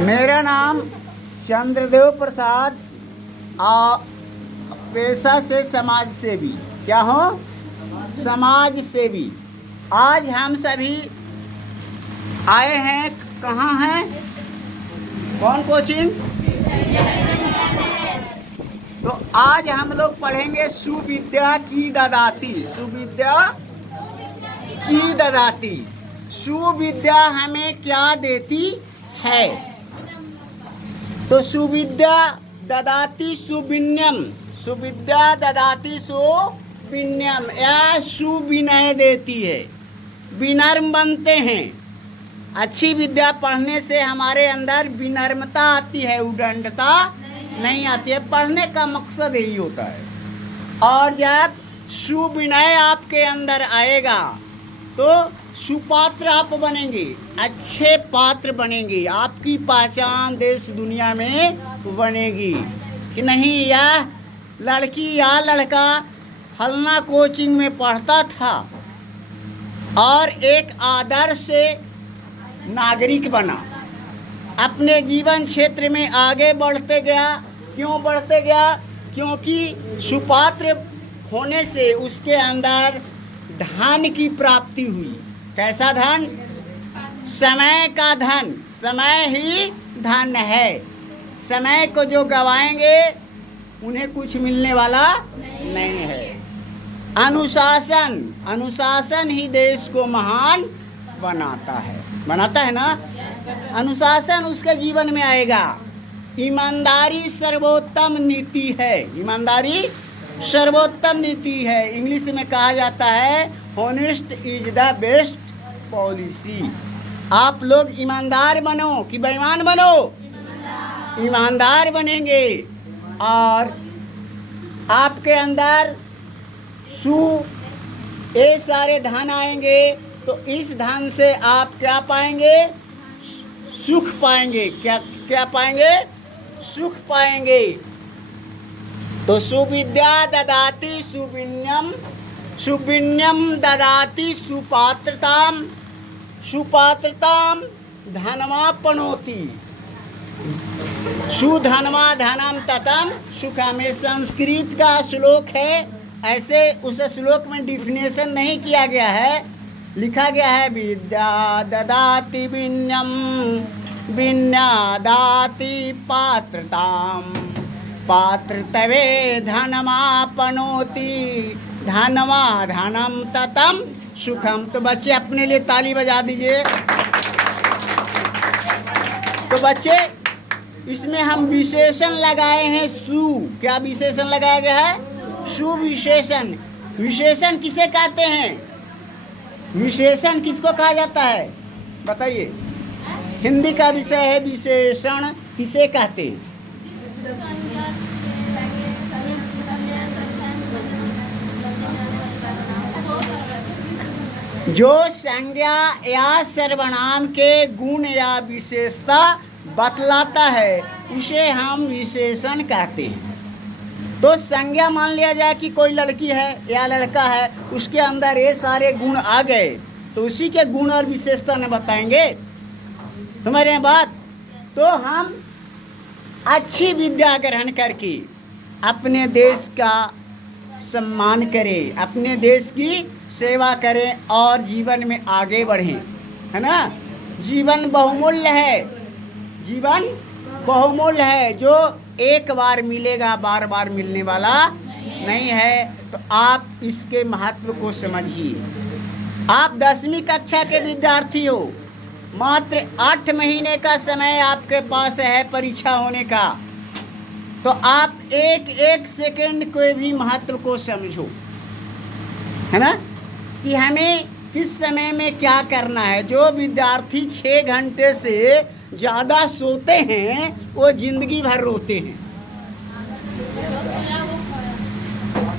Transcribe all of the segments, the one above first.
मेरा नाम चंद्रदेव प्रसाद, पेशा से समाज सेवी। क्या हो? समाज सेवी। आज हम सभी आए हैं, कहाँ हैं? कौन कोचिंग? तो आज हम लोग पढ़ेंगे सुविद्या की ददाती। सुविद्या की ददाती। सुविद्या हमें क्या देती है? तो सुविद्या ददाती सुविनयम। सुविद्या ददाती सुविनयम, या सुविनय देती है, विनम्र बनते हैं। अच्छी विद्या पढ़ने से हमारे अंदर विनम्रता आती है, उदंडता नहीं आती है। पढ़ने का मकसद यही होता है। और जब सुविनय आपके अंदर आएगा तो सुपात्र आप बनेंगे, अच्छे पात्र बनेंगे। आपकी पहचान देश दुनिया में बनेगी कि नहीं, यह लड़की या लड़का फलना कोचिंग में पढ़ता था और एक आदर्श नागरिक बना, अपने जीवन क्षेत्र में आगे बढ़ते गया। क्यों बढ़ते गया? क्योंकि सुपात्र होने से उसके अंदर धन की प्राप्ति हुई। कैसा धन? समय का धन। समय ही धन है। समय को जो गवाएंगे उन्हें कुछ मिलने वाला नहीं है। अनुशासन, अनुशासन ही देश को महान बनाता है। बनाता है ना? अनुशासन उसके जीवन में आएगा। ईमानदारी सर्वोत्तम नीति है। ईमानदारी सर्वोत्तम नीति है। इंग्लिश में कहा जाता है honest is the best policy. आप लोग ईमानदार बनो कि बेईमान बनो? ईमानदार बनेंगे और आपके अंदर ये सारे धन आएंगे। तो इस धन से आप क्या पाएंगे? सुख पाएंगे। क्या क्या पाएंगे? सुख पाएंगे। तो सुविद्या ददाती सुविनयम, सुविनयम ददाती सुपात्रताम, सुपात्रताम धनमापनोति, सुधनमा धनम ततम सुखम। ये संस्कृत का श्लोक है। ऐसे उस श्लोक में डिफिनेशन नहीं किया गया है, लिखा गया है विद्या ददाति विनयम, विनया दाति पात्रताम, पात्रतवे धनमापनोति, धनमा धनम ततम सुखम। तो बच्चे अपने लिए ताली बजा दीजिए। तो बच्चे, इसमें हम विशेषण लगाए हैं। सु, क्या विशेषण लगाया गया है? सुविशेषण। विशेषण किसे कहते हैं? विशेषण किसको कहा जाता है? बताइए। हिंदी का विषय है विशेषण किसे कहते हैं? जो संज्ञा या सर्वनाम के गुण या विशेषता बतलाता है उसे हम विशेषण कहते हैं। तो संज्ञा मान लिया जाए कि कोई लड़की है या लड़का है, उसके अंदर ये सारे गुण आ गए तो उसी के गुण और विशेषता ने बताएंगे। समझ रहे हैं बात? तो हम अच्छी विद्या ग्रहण करके अपने देश का सम्मान करें, अपने देश की सेवा करें और जीवन में आगे बढ़ें, है ना? जीवन बहुमूल्य है। जीवन बहुमूल्य है। जो एक बार मिलेगा, बार बार मिलने वाला नहीं है। तो आप इसके महत्व को समझिए। आप 10वीं कक्षा के विद्यार्थी हो, मात्र 8 महीने का समय आपके पास है परीक्षा होने का। तो आप एक एक सेकंड के भी महत्व को समझो, है ना, कि हमें किस समय में क्या करना है। जो विद्यार्थी 6 घंटे से ज़्यादा सोते हैं वो जिंदगी भर रोते हैं।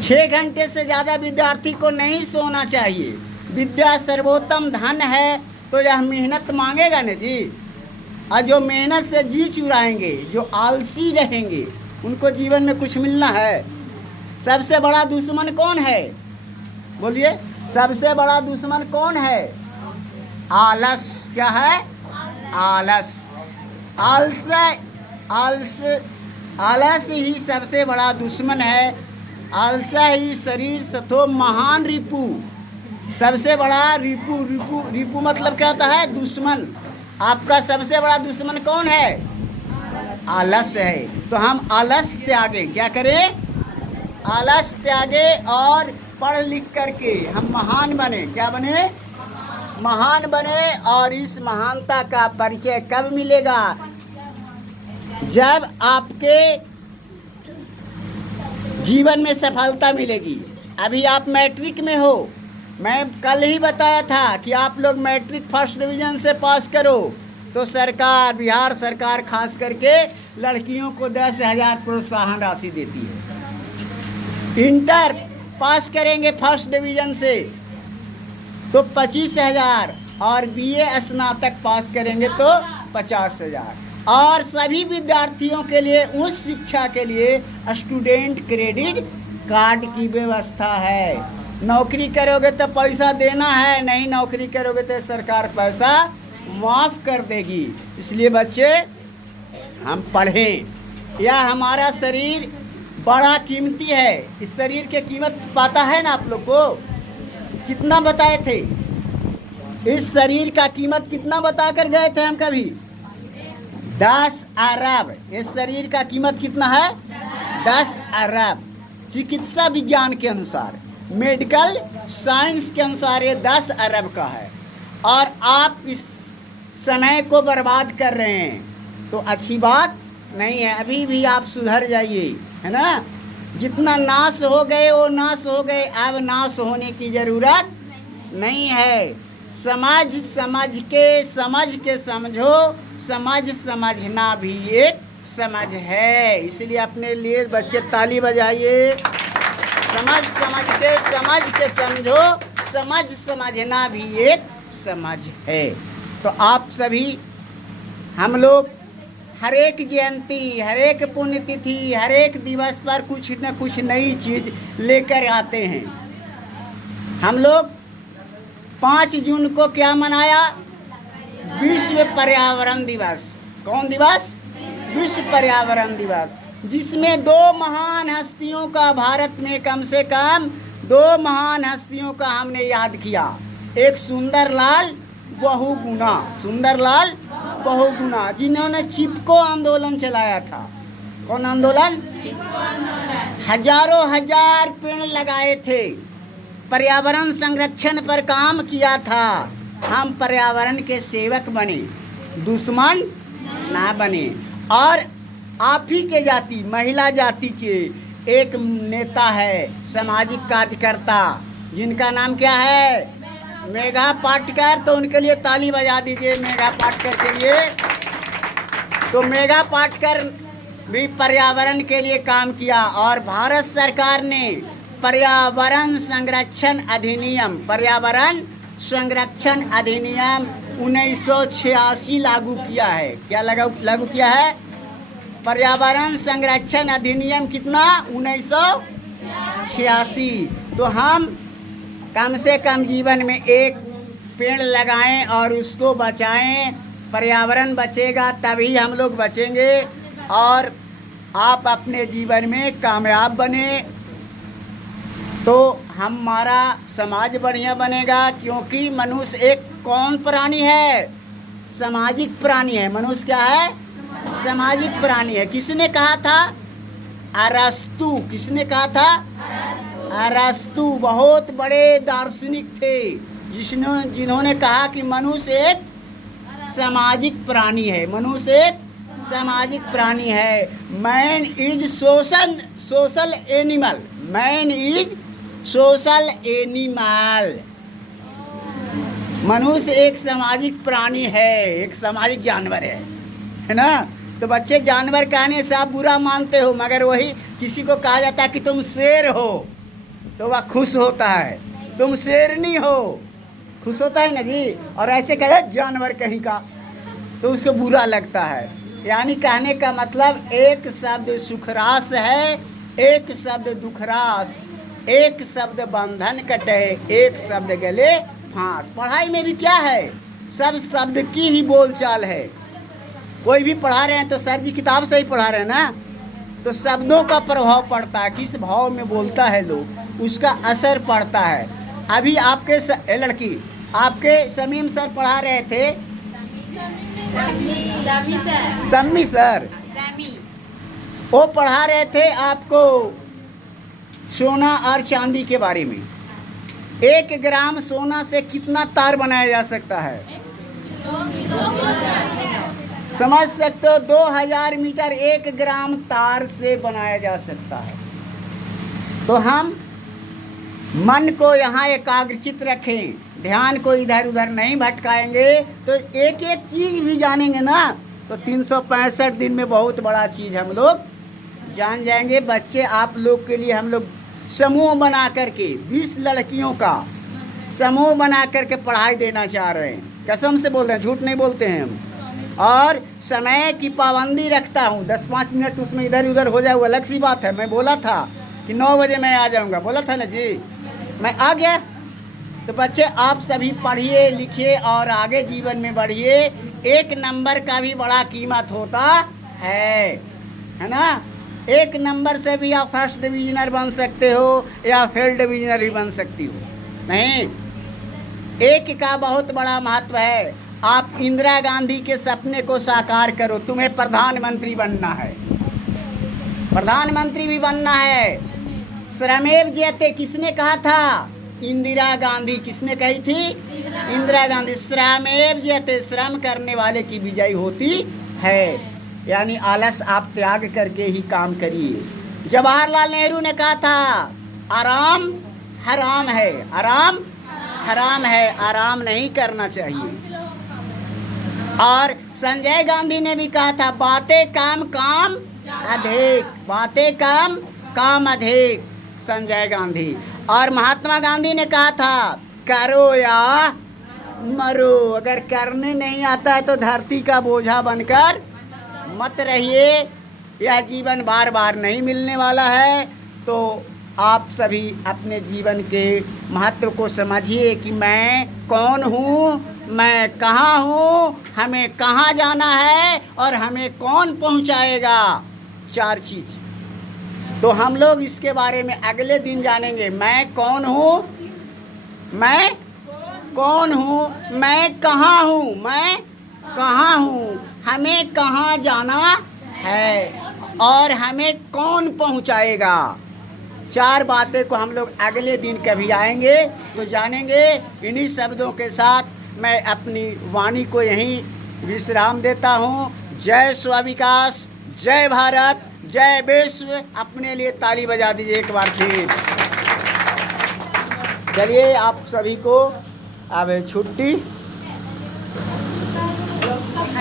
6 घंटे से ज़्यादा विद्यार्थी को नहीं सोना चाहिए। विद्या सर्वोत्तम धन है तो यह मेहनत मांगेगा ना जी। और जो मेहनत से जी चुराएंगे, जो आलसी रहेंगे, उनको जीवन में कुछ मिलना है। सबसे बड़ा दुश्मन कौन है? बोलिए, सबसे बड़ा दुश्मन कौन है? आलस क्या है? आलस। आलस आलस आलस ही सबसे बड़ा दुश्मन है। आलस ही शरीर सथो महान रिपु। सबसे बड़ा रिपु। रिपु रिपु मतलब क्या होता है? दुश्मन। आपका सबसे बड़ा दुश्मन कौन है? आलस है। तो हम आलस त्यागे, क्या करें? आलस त्यागे और पढ़ लिख करके हम महान बने। क्या बने? महान बने। और इस महानता का परिचय कब मिलेगा? जब आपके जीवन में सफलता मिलेगी। अभी आप मैट्रिक में हो। मैं कल ही बताया था कि आप लोग मैट्रिक फर्स्ट डिवीज़न से पास करो तो सरकार, बिहार सरकार खास करके लड़कियों को 10,000 प्रोत्साहन राशि देती है। इंटर पास करेंगे फर्स्ट डिवीज़न से तो 25,000 और बीए स्नातक पास करेंगे तो 50,000। और सभी विद्यार्थियों के लिए उस शिक्षा के लिए स्टूडेंट क्रेडिट कार्ड की व्यवस्था है। नौकरी करोगे तो पैसा देना है, नहीं नौकरी करोगे तो सरकार पैसा माफ़ कर देगी। इसलिए बच्चे हम पढ़ें। यह हमारा शरीर बड़ा कीमती है। इस शरीर की कीमत पता है ना आप लोग को? कितना बताए थे? इस शरीर का कीमत कितना बता कर गए थे हम कभी? 10 अरब। इस शरीर का कीमत कितना है? 10 अरब। चिकित्सा विज्ञान के अनुसार, मेडिकल साइंस के अनुसार ये 10 अरब का है। और आप इस समय को बर्बाद कर रहे हैं तो अच्छी बात नहीं है। अभी भी आप सुधर जाइए, है ना? जितना नाश हो गए वो नाश हो गए, अब नाश होने की ज़रूरत नहीं है। समझ के समझो। समझना भी एक समझ है। इसलिए अपने लिए बच्चे ताली बजाइए। समझ के समझो। समझना भी एक समझ है। तो आप सभी, हम लोग हर एक जयंती, हर एक पुण्यतिथि, हर एक दिवस पर कुछ न कुछ नई चीज़ लेकर आते हैं। हम लोग 5 जून को क्या मनाया? विश्व पर्यावरण दिवस। कौन दिवस? विश्व पर्यावरण दिवस, जिसमें 2 महान हस्तियों का, भारत में कम से कम 2 महान हस्तियों का हमने याद किया। एक सुंदरलाल बहुगुणा, जिन्होंने चिपको आंदोलन चलाया था। कौन आंदोलन? हजारों हजार पेड़ लगाए थे, पर्यावरण संरक्षण पर काम किया था। हम पर्यावरण के सेवक बने, दुश्मन ना बने। और आप ही के जाति, महिला जाति के एक नेता है, सामाजिक कार्यकर्ता, जिनका नाम क्या है? मेघा पाटकर। तो उनके लिए ताली बजा दीजिए, मेघा पाटकर के लिए। तो मेघा पाटकर भी पर्यावरण के लिए काम किया। और भारत सरकार ने पर्यावरण संरक्षण अधिनियम 1986 लागू किया है। क्या लागू किया है? पर्यावरण संरक्षण अधिनियम कितना? 1986। तो हम कम से कम जीवन में एक पेड़ लगाएं और उसको बचाएं। पर्यावरण बचेगा तभी हम लोग बचेंगे और आप अपने जीवन में कामयाब बने तो हमारा समाज बढ़िया बनेगा। क्योंकि मनुष्य एक कौन प्राणी है? सामाजिक प्राणी है। मनुष्य क्या है? सामाजिक प्राणी है। किसने कहा था? अरस्तु। किसने कहा था? अरस्तु बहुत बड़े दार्शनिक थे, जिन्होंने कहा कि मनुष्य एक सामाजिक प्राणी है। मनुष्य एक सामाजिक प्राणी है। Man is social animal. Man is social animal. मनुष्य एक सामाजिक प्राणी है, एक सामाजिक जानवर है ना? तो बच्चे, जानवर कहने से आप बुरा मानते हो, मगर वही किसी को कहा जाता है कि तुम शेर हो तो वह खुश होता है। तुम शेरनी हो, खुश होता है ना जी। और ऐसे कहे जानवर कहीं का तो उसको बुरा लगता है। यानी कहने का मतलब, एक शब्द सुखरास है, एक शब्द दुखरास, एक शब्द बंधन कटे, एक शब्द गले फांस। पढ़ाई में भी क्या है? सब शब्द की ही बोलचाल है। कोई भी पढ़ा रहे हैं तो सर जी किताब से ही पढ़ा रहे हैं ना, तो शब्दों का प्रभाव पड़ता है, किस भाव में बोलता है लोग, उसका असर पड़ता है। अभी आपके लड़की आपके शमीम सर पढ़ा रहे थे, सम्मी सर वो पढ़ा रहे थे आपको सोना और चांदी के बारे में। 1 ग्राम सोना से कितना तार बनाया जा सकता है? समझ सकते हो, 2000 मीटर 1 ग्राम तार से बनाया जा सकता है। तो हम मन को यहाँ एकाग्रचित रखें, ध्यान को इधर उधर नहीं भटकाएंगे, तो एक एक चीज़ भी जानेंगे ना, तो 365 दिन में बहुत बड़ा चीज़ हम लोग जान जाएंगे। बच्चे आप लोग के लिए हम लोग समूह बना करके 20 लड़कियों का समूह बना करके पढ़ाई देना चाह रहे हैं। कसम से बोल रहे हैं, झूठ नहीं बोलते हैं हम। और समय की पाबंदी रखता हूँ, 10-5 मिनट उसमें इधर उधर हो जाए वो अलग सी बात है। मैं बोला था कि 9 बजे मैं आ जाऊँगा, बोला था ना जी, मैं आ गया। तो बच्चे आप सभी पढ़िए लिखिए और आगे जीवन में बढ़िए। 1 नंबर का भी बड़ा कीमत होता है ना। 1 नंबर से भी आप फर्स्ट डिविजनर बन सकते हो या फेल डिविजनर भी बन सकती हो। नहीं, 1 का बहुत बड़ा महत्व है। आप इंदिरा गांधी के सपने को साकार करो। तुम्हें प्रधानमंत्री बनना है, प्रधानमंत्री भी बनना है। श्रमेव जयते किसने कहा था? इंदिरा गांधी। किसने कही थी? इंदिरा गांधी। श्रमेव जयते, श्रम करने वाले की विजय होती है, यानी आलस आप त्याग करके ही काम करिए। जवाहरलाल नेहरू ने कहा था आराम हराम है, आराम हराम है, आराम नहीं करना चाहिए। और संजय गांधी ने भी कहा था बातें कम काम अधिक, बातें कम काम अधिक, संजय गांधी। और महात्मा गांधी ने कहा था करो या मरो। अगर करने नहीं आता है तो धरती का बोझा बनकर मत रहिए। यह जीवन बार बार नहीं मिलने वाला है। तो आप सभी अपने जीवन के महत्व को समझिए कि मैं कौन हूँ, मैं कहाँ हूँ, हमें कहाँ जाना है और हमें कौन पहुँचाएगा। 4 चीज़ तो हम लोग इसके बारे में अगले दिन जानेंगे। मैं कौन हूँ, मैं कौन हूँ, मैं कहाँ हूँ, मैं कहाँ हूँ, हमें कहाँ जाना है और हमें कौन पहुँचाएगा। 4 बातें को हम लोग अगले दिन कभी आएंगे तो जानेंगे। इन्हीं शब्दों के साथ मैं अपनी वाणी को यहीं विश्राम देता हूँ। जय स्वविकास, जय भारत, जय विश्व। अपने लिए ताली बजा दीजिए एक बार फिर। चलिए आप सभी को अब छुट्टी।